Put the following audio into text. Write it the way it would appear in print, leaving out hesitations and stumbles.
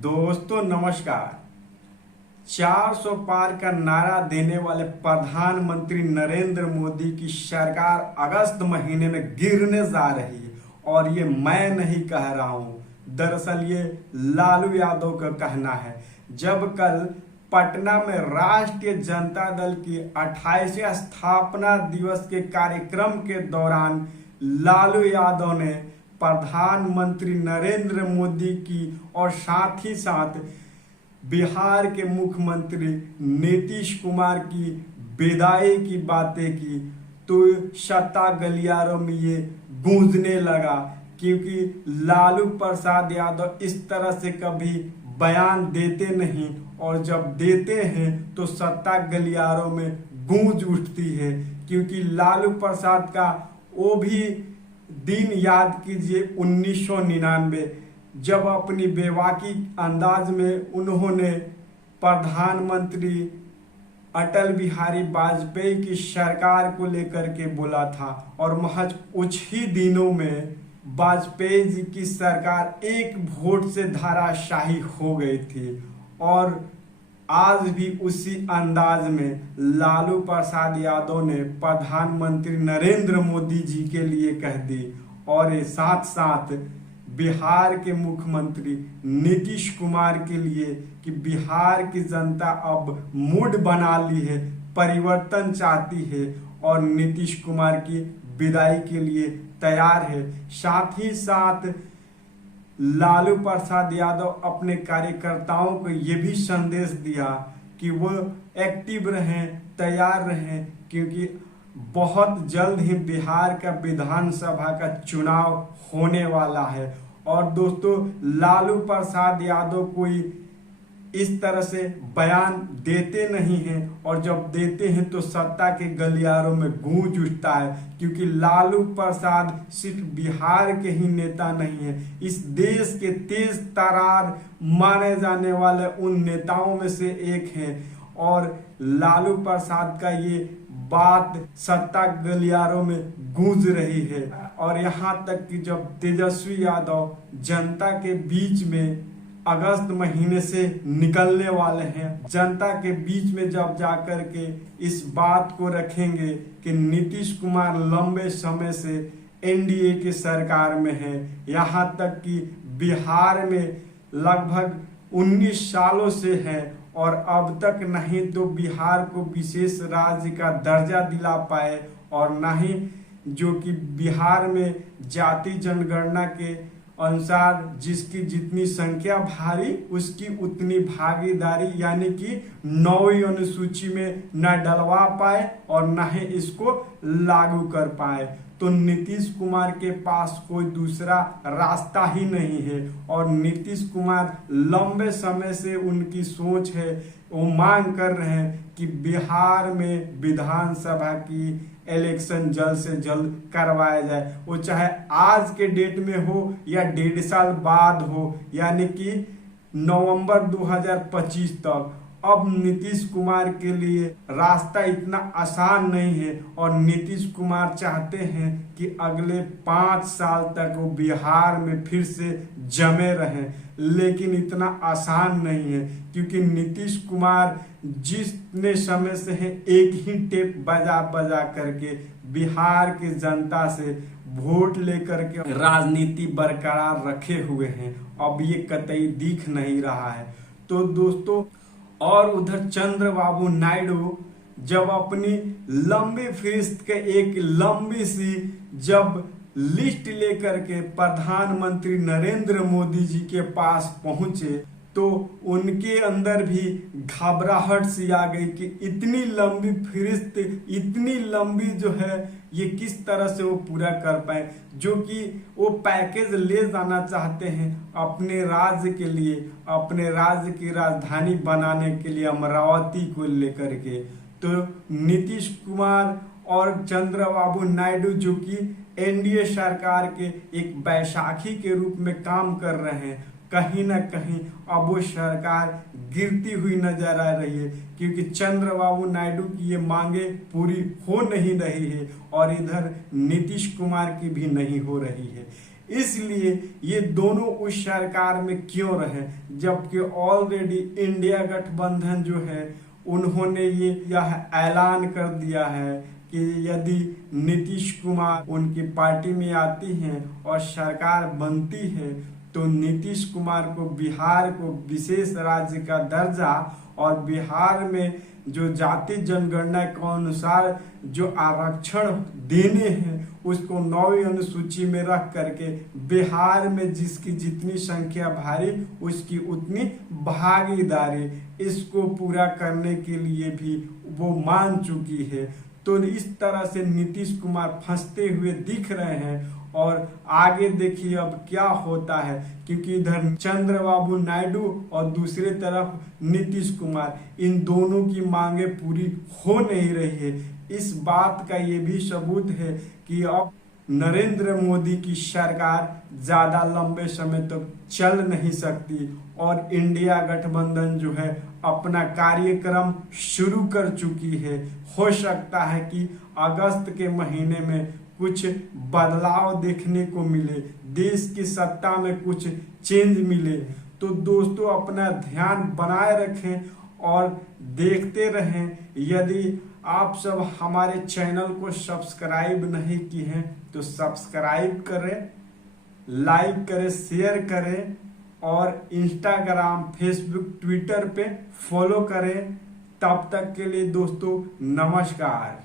दोस्तों नमस्कार। 400 पार का नारा देने वाले प्रधानमंत्री नरेंद्र मोदी की सरकार अगस्त महीने में गिरने जा रही है और ये मैं नहीं कह रहा हूं, दरअसल ये लालू यादव का कहना है। जब कल पटना में राष्ट्रीय जनता दल की 28वें स्थापना दिवस के कार्यक्रम के दौरान लालू यादव ने प्रधानमंत्री नरेंद्र मोदी की और साथ ही साथ बिहार के मुख्यमंत्री नीतीश कुमार की विदाई की बातें की तो सत्ता गलियारों में ये गूंजने लगा, क्योंकि लालू प्रसाद यादव इस तरह से कभी बयान देते नहीं और जब देते हैं तो सत्ता गलियारों में गूंज उठती है। क्योंकि लालू प्रसाद का वो भी दिन याद कीजिए 1999, जब अपनी बेबाकी अंदाज में उन्होंने प्रधानमंत्री अटल बिहारी वाजपेयी की सरकार को लेकर के बोला था और महज कुछ ही दिनों में वाजपेयी जी की सरकार एक वोट से धराशायी हो गई थी। और आज भी उसी अंदाज में लालू प्रसाद यादव ने प्रधानमंत्री नरेंद्र मोदी जी के लिए कह दी और साथ साथ बिहार के मुख्यमंत्री नीतीश कुमार के लिए कि बिहार की जनता अब मूड बना ली है, परिवर्तन चाहती है और नीतीश कुमार की विदाई के लिए तैयार है। साथ ही साथ लालू प्रसाद यादव अपने कार्यकर्ताओं को ये भी संदेश दिया कि वो एक्टिव रहें, तैयार रहें, क्योंकि बहुत जल्द ही बिहार का विधानसभा का चुनाव होने वाला है। और दोस्तों लालू प्रसाद यादव कोई इस तरह से बयान देते नहीं हैं और जब देते हैं तो सत्ता के गलियारों में गूंज उठता है, क्योंकि लालू प्रसाद सिर्फ बिहार के ही नेता नहीं है, इस देश के तेज तरार माने जाने वाले उन नेताओं में से एक हैं। और लालू प्रसाद का ये बात सत्ता गलियारों में गूंज रही है और यहाँ तक कि जब तेजस्वी यादव जनता के बीच में अगस्त महीने से निकलने वाले हैं, जनता के बीच में जब जाकर के इस बात को रखेंगे कि नीतीश कुमार लंबे समय से एनडीए की सरकार में है, यहाँ तक कि बिहार में लगभग 19 सालों से है और अब तक नहीं तो बिहार को विशेष राज्य का दर्जा दिला पाए और ना ही जो कि बिहार में जाति जनगणना के अनुसार जिसकी जितनी संख्या भारी उसकी उतनी भागीदारी यानी कि 9वीं अनुसूची में न डलवा पाए और न ही इसको लागू कर पाए। तो नीतीश कुमार के पास कोई दूसरा रास्ता ही नहीं है और नीतीश कुमार लंबे समय से उनकी सोच है, वो मांग कर रहे हैं कि बिहार में विधानसभा की इलेक्शन जल्द से जल्द करवाया जाए, वो चाहे आज के डेट में हो या 1.5 साल बाद हो, यानी कि नवंबर 2025 तक। अब नीतीश कुमार के लिए रास्ता इतना आसान नहीं है और नीतीश कुमार चाहते हैं कि अगले 5 साल तक वो बिहार में फिर से जमे रहें, लेकिन इतना आसान नहीं है क्योंकि नीतीश कुमार जितने समय से है एक ही टेप बजा बजा करके बिहार की जनता से वोट लेकर के राजनीति बरकरार रखे हुए हैं, अब ये कतई दिख नहीं रहा है। तो दोस्तों और उधर चंद्रबाबू नायडू जब अपनी लंबी फहरिस्त के एक लंबी सी जब लिस्ट लेकर के प्रधानमंत्री नरेंद्र मोदी जी के पास पहुंचे तो उनके अंदर भी घबराहट सी आ गई कि इतनी लंबी फहरिस्त, इतनी लंबी जो है ये किस तरह से वो पूरा कर पाए, जो कि वो पैकेज ले जाना चाहते हैं अपने राज्य के लिए, अपने राज्य की राजधानी बनाने के लिए अमरावती को लेकर के। तो नीतीश कुमार और चंद्रबाबू नायडू जो कि एनडीए सरकार के एक बैसाखी के रूप में काम कर रहे हैं, कहीं ना कहीं अब वो सरकार गिरती हुई नजर आ रही है, क्योंकि चंद्रबाबू नायडू की ये मांगे पूरी हो नहीं रही है और इधर नीतीश कुमार की भी नहीं हो रही है। इसलिए ये दोनों उस सरकार में क्यों रहे, जबकि ऑलरेडी इंडिया गठबंधन जो है उन्होंने यह ऐलान कर दिया है कि यदि नीतीश कुमार उनकी पार्टी में आती हैं और सरकार बनती है तो नीतीश कुमार को बिहार को विशेष राज्य का दर्जा और बिहार में जो जाति जनगणना के अनुसार जो आरक्षण देने हैं उसको 9वीं अनुसूची में रख करके बिहार में जिसकी जितनी संख्या भारी उसकी उतनी भागीदारी इसको पूरा करने के लिए भी वो मान चुकी है। तो इस तरह से नीतीश कुमार फंसते हुए दिख रहे हैं और आगे देखिए अब क्या होता है, क्योंकि इधर चंद्रबाबू नायडू और दूसरे तरफ नीतीश कुमार, इन दोनों की मांगे पूरी हो नहीं रही है। इस बात का ये भी सबूत है कि अब नरेंद्र मोदी की सरकार ज्यादा लंबे समय तक चल नहीं सकती और इंडिया गठबंधन जो है अपना कार्यक्रम शुरू कर चुकी है। हो सकता है कि अगस्त के महीने में कुछ बदलाव देखने को मिले, देश की सत्ता में कुछ चेंज मिले। तो दोस्तों अपना ध्यान बनाए रखें और देखते रहें। यदि आप सब हमारे चैनल को सब्सक्राइब नहीं किए हैं तो सब्सक्राइब करें, लाइक करें, शेयर करें और इंस्टाग्राम, फेसबुक, ट्विटर पे फॉलो करें। तब तक के लिए दोस्तों नमस्कार।